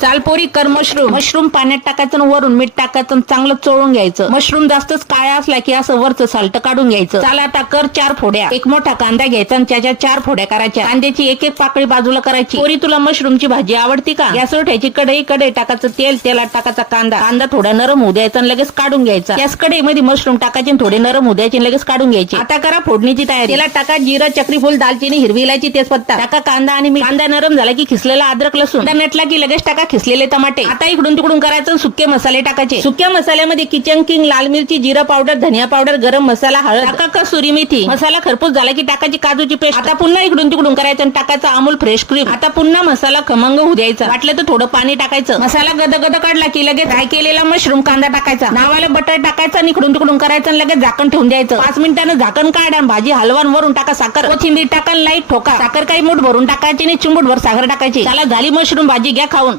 चाल पोरी कर मशरूम पाण्यात टाकायचं आणि वरून मीठ टाकायचं आणि चांगलं चोळून घ्यायचं. मशरूम जास्तच काळा असला की असं वरचं साल्ट काढून घ्यायचं. चाल आता कर 4 फोड्या. एक मोठा कांदा घ्यायचा आणि त्याच्या 4 फोड्या करायच्या. कांद्याची एक एक पाकळी बाजूला करायची. पोरी तुला मशरूमची भाजी आवडती का? गॅसवर ठेवायची कढई टाकायचं तेल, तेलात टाकायचा कांदा थोडा नरम होऊ द्यायचा आणि लगेच काढून घ्यायचा. गॅस कढईमध्ये मशरूम टाकायचे थोडे नरम होऊ द्यायचे लगेच काढून घ्यायचे. आता करा फोडणीची तयारी. तेलात टाका जिरं, चक्री फूल, दालचिनी, हिरवी इलायची, तेजपत्ता टाका. कांदा आणि मीठ. कांदा नरम झाला की खिसलेला अद्रक, लसूण नटला की लगेच टाका खिसलेले टमाटे. आता इकडून तिकडून करायचं. सुके मसाले टाकायचे. सुक्या मसाल्यामध्ये किचन किंग, लाल मिरची, जिरा पावडर, धनिया पावडर, गरम मसाला, हळद टाका. कसुरी मेथी. मसाला खरपूस झाला की टाकायची काजूची पेस्ट. आता पुन्हा इकडून तिकडून करायचं आणि टाकायचं अमूल फ्रेश क्रीम. आता पुन्हा मसाला खमंग होऊ द्यायचा. वाटलं तर थोडं पाणी टाकायचं. मसाला गदगद काढला की लगेच फ्राय केलेला मशरूम कांदा टाकायचा. नावाला बटर टाकायचं आणि इकडून तिकडून करायचं आणि लगेच झाकण ठेवून द्यायचं. 5 मिनिटांनं झाकण काढा. भाजी हलवान वरून टाका साखर, कोथिंबीर टाका, लाईट ठोका. साखर काही मूठ भरून टाकायची आणि चिमूटभर साखर टाकायची. त्याला झाली मशरूम भाजी, घ्या खाऊन.